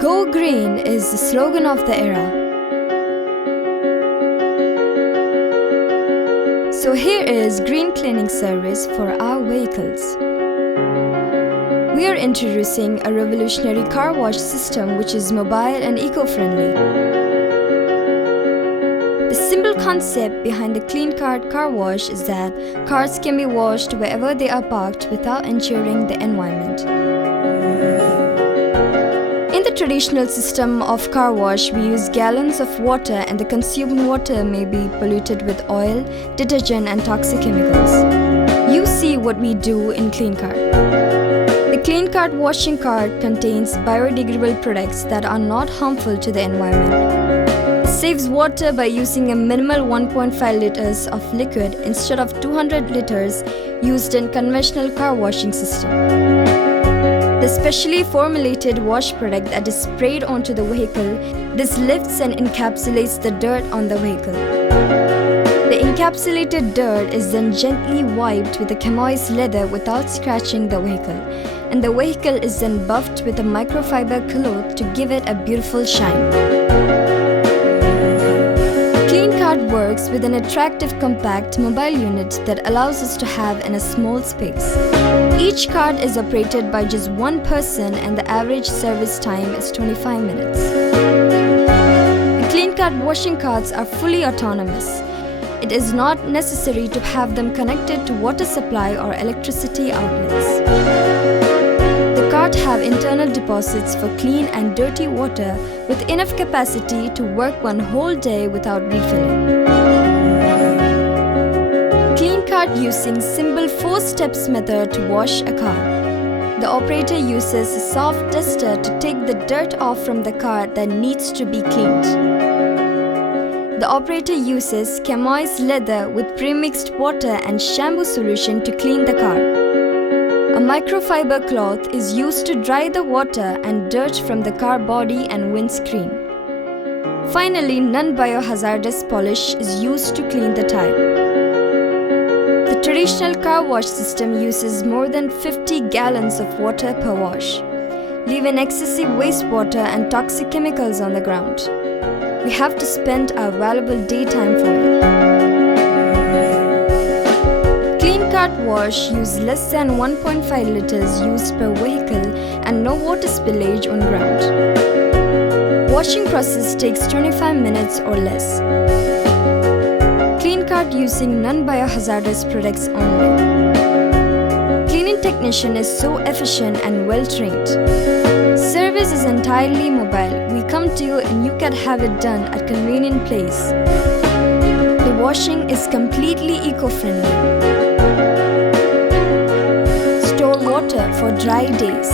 Go Green is the slogan of the era. So here is green cleaning service for our vehicles. We are introducing a revolutionary car wash system which is mobile and eco-friendly. The simple concept behind the CleanCart car wash is that cars can be washed wherever they are parked without injuring the environment. In the traditional system of car wash, we use gallons of water and the consumed water may be polluted with oil, detergent and toxic chemicals. You see what we do in CleanCart. The CleanCart washing cart contains biodegradable products that are not harmful to the environment. It saves water by using a minimal 1.5 liters of liquid instead of 200 liters used in conventional car washing system. The specially formulated wash product that is sprayed onto the vehicle, this lifts and encapsulates the dirt on the vehicle. The encapsulated dirt is then gently wiped with a chamois leather without scratching the vehicle, and the vehicle is then buffed with a microfiber cloth to give it a beautiful shine. CleanCart works with an attractive compact mobile unit that allows us to have in a small space. Each cart is operated by just one person and the average service time is 25 minutes. The CleanCart washing carts are fully autonomous. It is not necessary to have them connected to water supply or electricity outlets. The cart have internal deposits for clean and dirty water with enough capacity to work one whole day without refilling. CleanCart using simple 4 steps method to wash a car. The operator uses a soft duster to take the dirt off from the car that needs to be cleaned. The operator uses chamois leather with pre-mixed water and shampoo solution to clean the car. A microfiber cloth is used to dry the water and dirt from the car body and windscreen. Finally, non-biohazardous polish is used to clean the tire. The traditional car wash system uses more than 50 gallons of water per wash, leaving excessive wastewater and toxic chemicals on the ground. We have to spend our valuable daytime for it. CleanCart wash use less than 1.5 liters used per vehicle and no water spillage on ground. Washing process takes 25 minutes or less. CleanCart using non-biohazardous products only. Cleaning technician is so efficient and well trained. Service is entirely mobile. We come to you and you can have it done at convenient place. The washing is completely eco-friendly. Store water for dry days.